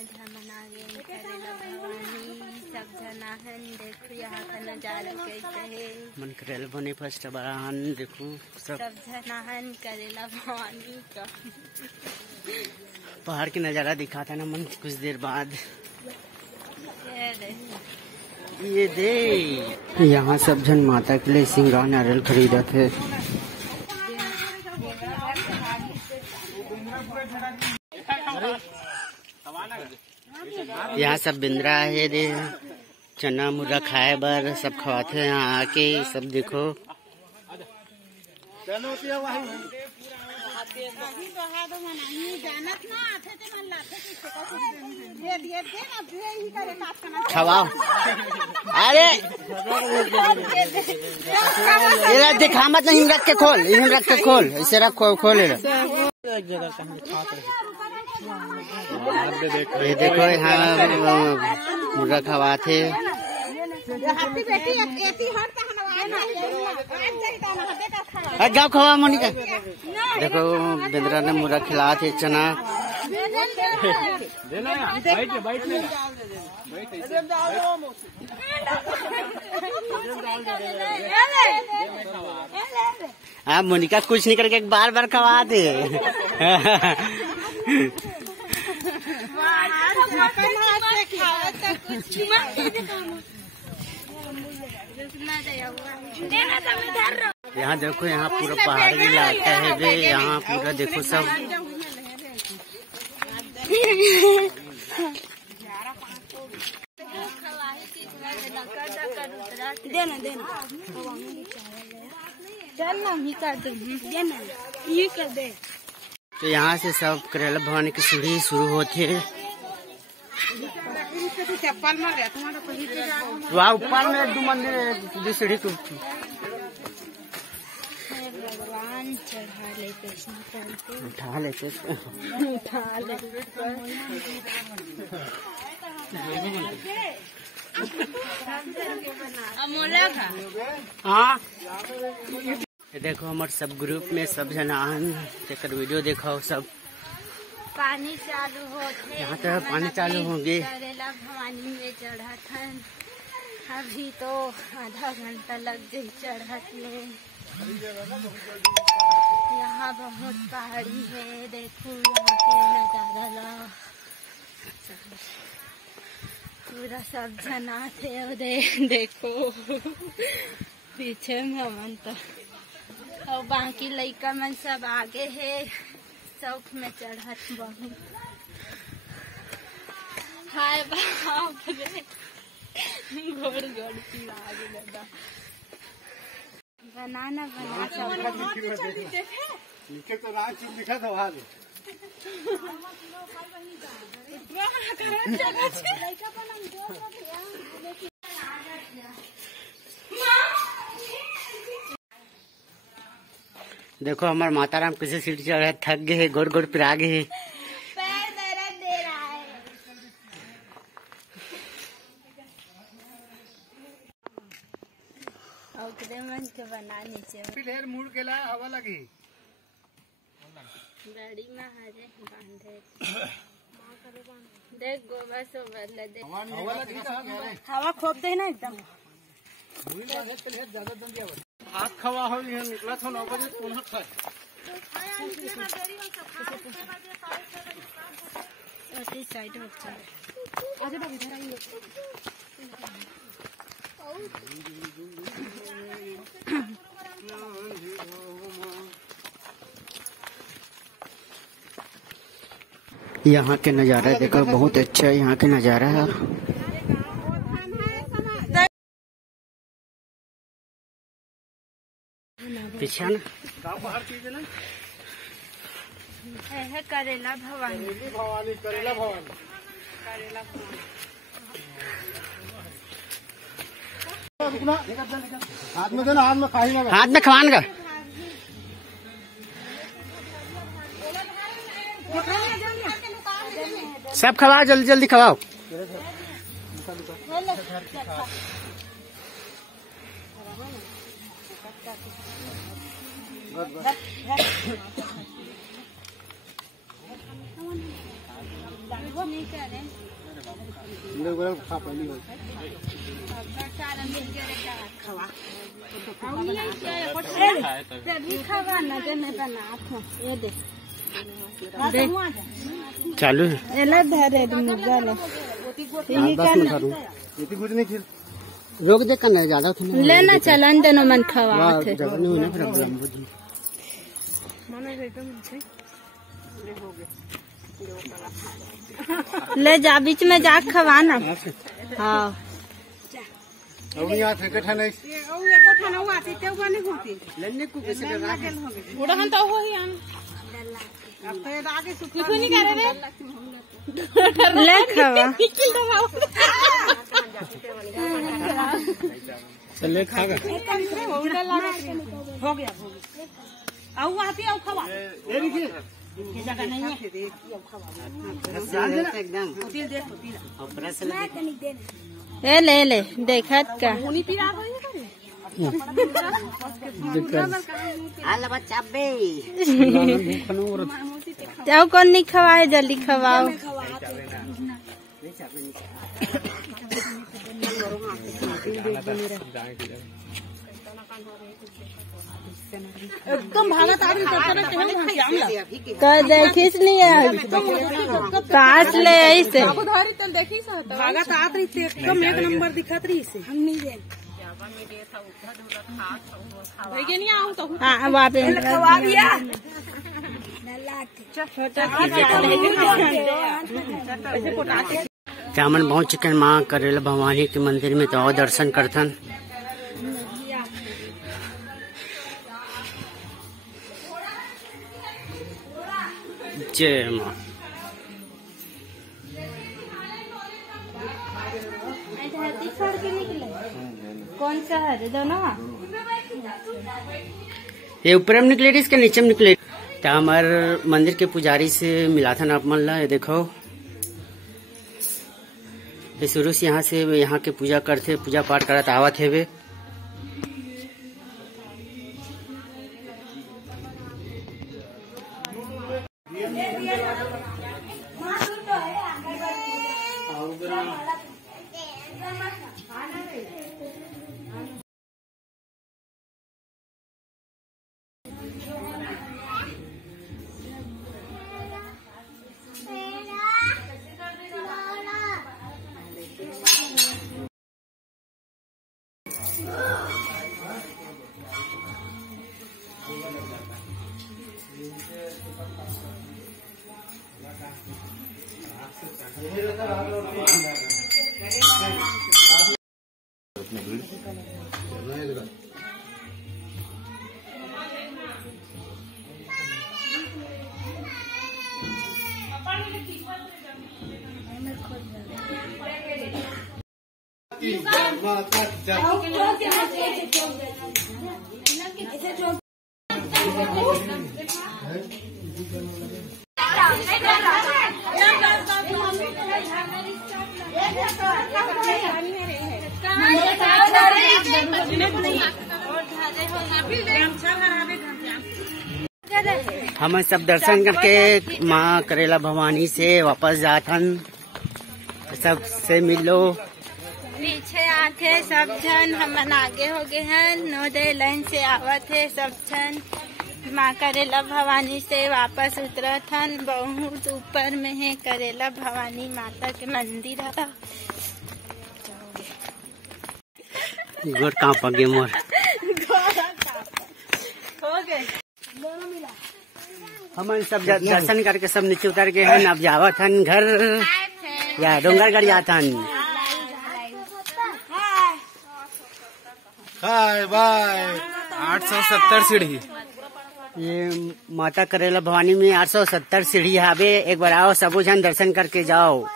आज हम आ गए करेला भवानी सब जना हन। देखो यहाँ का नजारा कैसे है। मन करेला बने फर्स्ट बराहन देखो सब जना हन करेला भवानी का पहाड़ की नजारा दिखाता ना मन कुछ देर बाद। ये दे यहाँ सब जन माता के लिए सिंगार नारियल खरीदा थे। यहाँ सब बिंद्रा है दे चना मुर्गा खाए बर सब खवाते हैं यहाँ आके सब देखो। खवाओ अरे ये दिखा मत नहीं रख के खोल रख के खोल ऐसे रखो खोले। ये देखो यहाँ मुर्गा खवाते। जाओ खवा मोनिका। देखो बिंद्रा ने मुर्गा खिला थे चना। हाँ मोनिका कुछ नहीं करके बार बार खवा दे। यहाँ देखो यहाँ पूरा पहाड़ी इलाका है बे। यहाँ पूरा देखो सब देना चलना ही कर दे देना ये कर दे। तो यहाँ से सब करेला भवानी की सीढ़ी शुरू होती है। वहाँ ऊपर में दो मंदिर सीढ़ी को भगवान चढ़ा लेते उठा लेते हाँ। देखो हमारे सब ग्रुप में सब जनान तेकर वीडियो देखो सब। पानी चालू होते यहाँ तो पानी चालू होंगे। करेला भवानी में चढ़ा था अभी तो आधा घंटा लग गई चढ़त में। यहाँ बहुत पहाड़ी है। देखो यहाँ के नजारा ला पूरा सब जना थे। देखो पीछे में मन तो और बाकी लड़का मन सब आगे है चौक में चढ़त बहुत। हाय बाप रे गोड़ लगा बनाना नीचे तो रात चुप दिखा था वहाँ देखो हमारे माता राम किसी सीट चढ़ रहे थक गए गोड़ गोड़ पिरा गए। पैर दर्द दे रहा है। और मन के बना नीचे ढेर मुड़ के ला हवा लगी गाड़ी में हरे बांधे देख गोबर सोबर ले दे हवा खोप दे ना एकदम। आग खवा हो निकला था 9 बजे पुनः खाए साइड हो यहाँ के नज़ारा देखो बहुत अच्छा है। यहाँ के नज़ारा है पीछे ना बाहर चीजें ना है करेला भवानी करेला भवानी हाथ में देना हाथ में खाई लगा हाथ में खवान का सब खवाओ जल्दी जल्दी खवाओ। नहीं करे खा पहली हो चालू है कुछ नहीं खेल रोक दे करना ज्यादा लेना चलन देनो मन खवा ले जा बीच में जा खवाना। हाँ उड़हन तो हो ही ले खवा चले खा गए हो गया खवा जगह नहीं है ले ले देखत का जाओ कौन नहीं खवाए जल्दी खवाओ। एकदम भागत देखिस नहीं पास ले ऐसे भागत आत रही एकदम एक नंबर दिखत रही से हम नहीं गए चामन पहुँच चुके माँ करेला भवानी के मंदिर में तो और दर्शन करथन। जय माँ। कौन सा है दोनों ये ऊपर में निकले इसके नीचे में निकले तो हमारे मंदिर के पुजारी से मिला था आप मन ला। ये देखो ये शुरू से यहाँ के पूजा करते पूजा पाठ करत आवत है वे। हम सब दर्शन करके माँ करेला भवानी से वापस जाथन। सब से मिलो पीछे आते सब जन हमन आगे हो गए हैं। नोदे लाइन से आवत है सब जन माँ करेला भवानी से वापस उतरत हन। बहुत ऊपर में है करेला भवानी माता के मंदिर है। गोर कहाँ पगे मोर हो गए हम सब दर्शन करके सब नीचे उतर के हैं। अब जावत हन घर या डोंगरगढ़ जाथन। हाय बाय 870 सीढ़ी ये माता करेला भवानी में 870 सीढ़ी हावे। एक बार आओ सबो जन दर्शन करके जाओ।